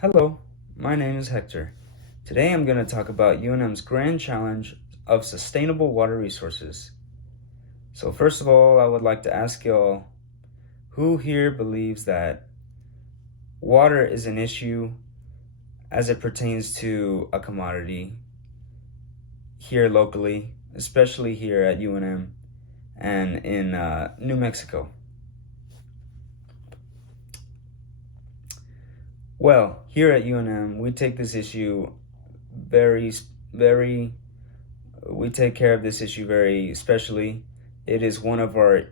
Hello, my name is Hector. Today I'm going to talk about UNM's grand challenge of sustainable water resources. So first of all, I would like to ask y'all, who here believes that water is an issue as it pertains to a commodity here locally, especially here at UNM and in New Mexico? Well, here at UNM, we take this issue we take care of this issue very specially. It is one of our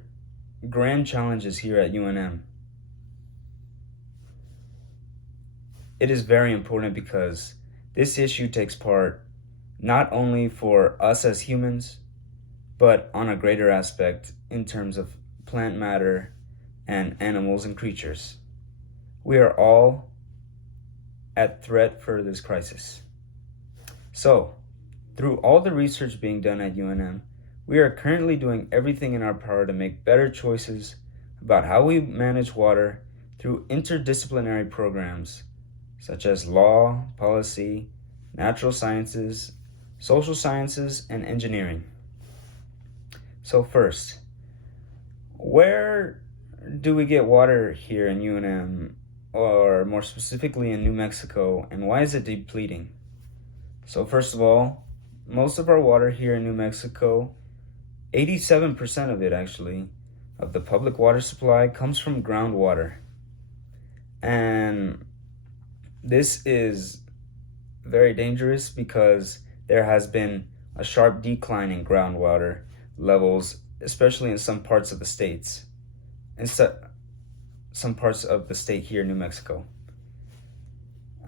grand challenges here at UNM. It is very important because this issue takes part not only for us as humans, but on a greater aspect in terms of plant matter and animals and creatures. We are all at threat for this crisis. So, through all the research being done at UNM, we are currently doing everything in our power to make better choices about how we manage water through interdisciplinary programs such as law, policy, natural sciences, social sciences, and engineering. So first, where do we get water here in UNM, or more specifically in New Mexico, and why is it depleting? So first of all, most of our water here in New Mexico, 87% of it actually, of the public water supply comes from groundwater. And this is very dangerous because there has been a sharp decline in groundwater levels, especially in some parts of the states, and some parts of the state here in New Mexico.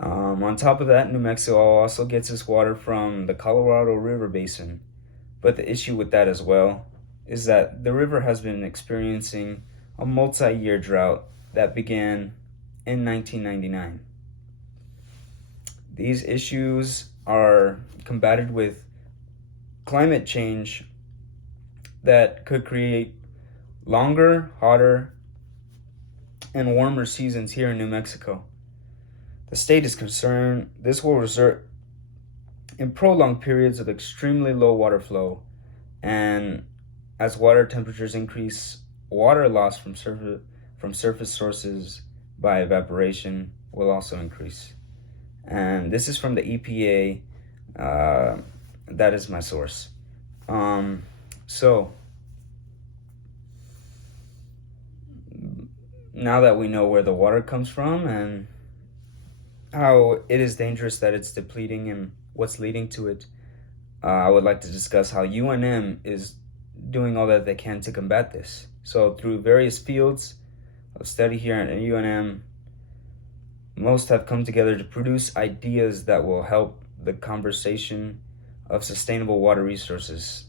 On top of that, New Mexico also gets its water from the Colorado River Basin. But the issue with that as well is that the river has been experiencing a multi-year drought that began in 1999. These issues are combated with climate change that could create longer, hotter, and warmer seasons here in New Mexico. The state is concerned this will result in prolonged periods of extremely low water flow, and as water temperatures increase, water loss from surface sources by evaporation will also increase. And this is from the EPA. That is my source. So now that we know where the water comes from and how it is dangerous that it's depleting and what's leading to it, I would like to discuss how UNM is doing all that they can to combat this. So through various fields of study here at UNM, most have come together to produce ideas that will help the conversation of sustainable water resources.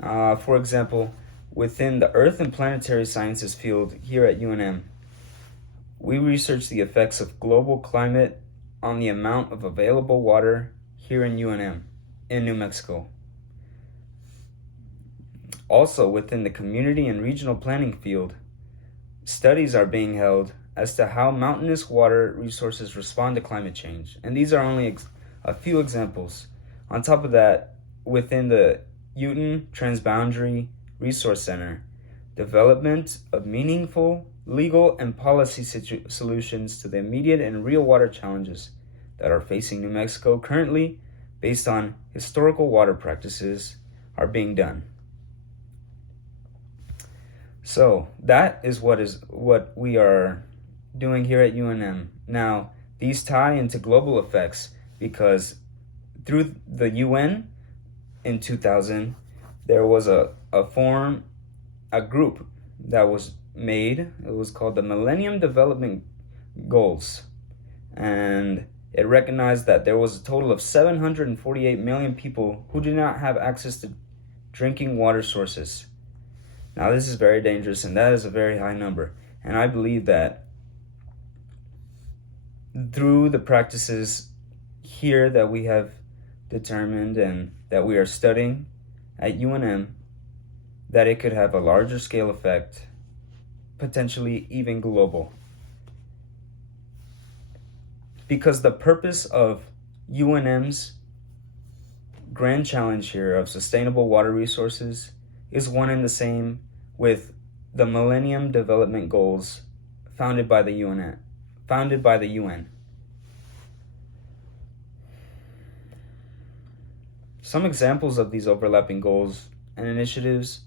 For example, within the Earth and Planetary Sciences field here at UNM, we research the effects of global climate on the amount of available water here in UNM, in New Mexico. Also, within the community and regional planning field, studies are being held as to how mountainous water resources respond to climate change. And these are only a few examples. On top of that, within the Uten Transboundary Resource Center, development of meaningful legal and policy solutions to the immediate and real water challenges that are facing New Mexico currently based on historical water practices are being done. So that is what we are doing here at UNM. Now, these tie into global effects because through the UN in 2000, there was a group that was made. It was called the Millennium Development Goals, and it recognized that there was a total of 748 million people who do not have access to drinking water sources. Now, this is very dangerous, and that is a very high number. And I believe that through the practices here that we have determined and that we are studying at UNM, that it could have a larger scale effect, potentially even global. because the purpose of UNM's grand challenge here of sustainable water resources is one and the same with the Millennium Development Goals founded by the UN. Some examples of these overlapping goals and initiatives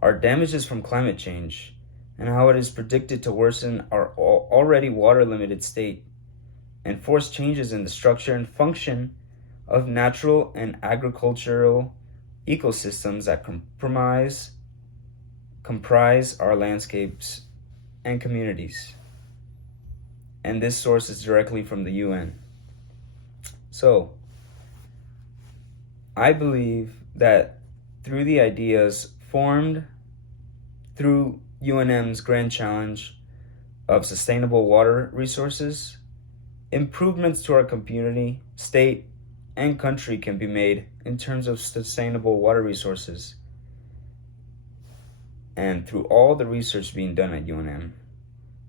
are damages from climate change and how it is predicted to worsen our already water-limited state, and force changes in the structure and function of natural and agricultural ecosystems that comprise our landscapes and communities. And this source is directly from the UN. So, I believe that through the ideas formed through UNM's Grand Challenge of sustainable water resources, improvements to our community, state, and country can be made in terms of sustainable water resources. And through all the research being done at UNM,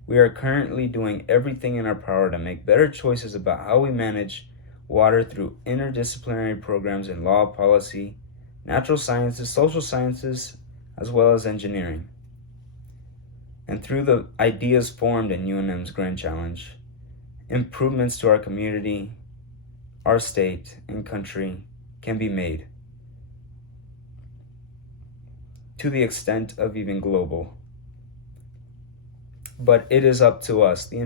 we are currently doing everything in our power to make better choices about how we manage water through interdisciplinary programs in law, policy, natural sciences, social sciences, as well as engineering. And through the ideas formed in UNM's Grand Challenge, improvements to our community, our state, and country can be made to the extent of even global. But it is up to us, the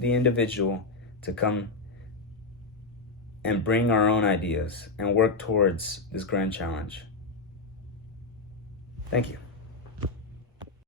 individual, to come and bring our own ideas and work towards this grand challenge. Thank you.